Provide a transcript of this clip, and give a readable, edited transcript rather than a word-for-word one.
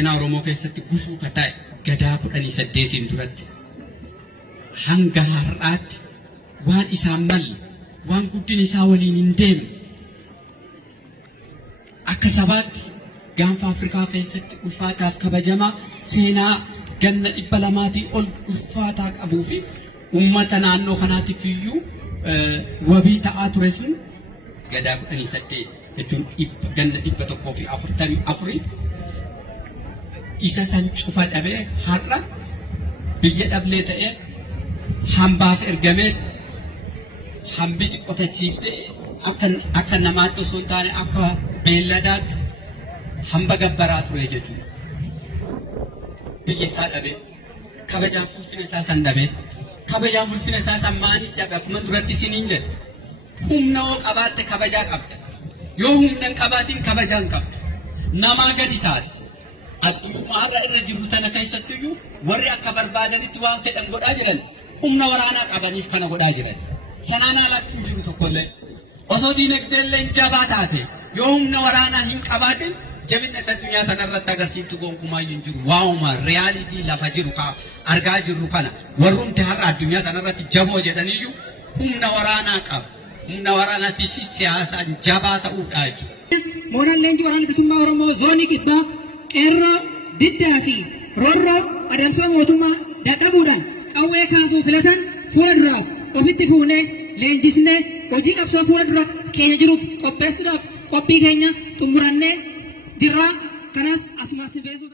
Ina Oromoo keessatti gufuu kataa'e gadaa 18 duratti hanga har'aatti waan isaan malle waan guddin isaa waliin hin deemne akka sabaatti gaanfa Afrikaa keessatti ulfaataaf kabajamaa seenaa ganna 200 ol ulfaataa qabuu fi uummata naannoo kanaatiif iyyuu wabii ta'aa ture sun gadaa 18 jechuun ganna 144 isa san cufa dhabee har'a biyya dhablee ta'ee hambaaf ergamee hambiti qotachiifte akka namaatti osoo hin taane akka beelladaatti hamba gabbaraa ture jechuudha. Biyya isaa dhabee kabajaaf ulfina isaa san dhabee kabajaaf ulfina isaa san maaliif dhabe akkuma duratti isiniin jedhe humna yoo qabaatte kabajaa qabda yoo humna hin qabaatiin kabajaa hin qabdu namaa gadi taate. Addunyaa irra jiru tana keessattuu warri akka barbaadanitti waan fedhan godhaa jiran humna waraanaa qabaniif kana godhaa jiran sanaan alatti jiru tokkollee osoo diinagdeellee jabaa taate yoo humna waraanaa hin qabaatin jabina addunyaa kanarratti agarsiiftu gonkumaa hin jiru waa'uma reyaalitii lafa jiru argaa jirru kana warrumti har'a addunyaa kanarratti jaboo jedhaniyyuu humna waraanaa qaba humna waraanaatiif siyaasaan jabaa ta'uudha jechuudha. Mooraan leenjii waraana bilisummaa Oromoo zoonii kibbaa Erro diddaa fi roorroo adamsoo mootummaa dadhabuudhaan qawwee kaasuu filatan fuula duraaf ofitti fuunee leenjisnee hojii qabsoo fuula dura keenya jiruuf qopheessuudhaaf qophii keenya xumurannee jirra. Kanas asumas beeksuu.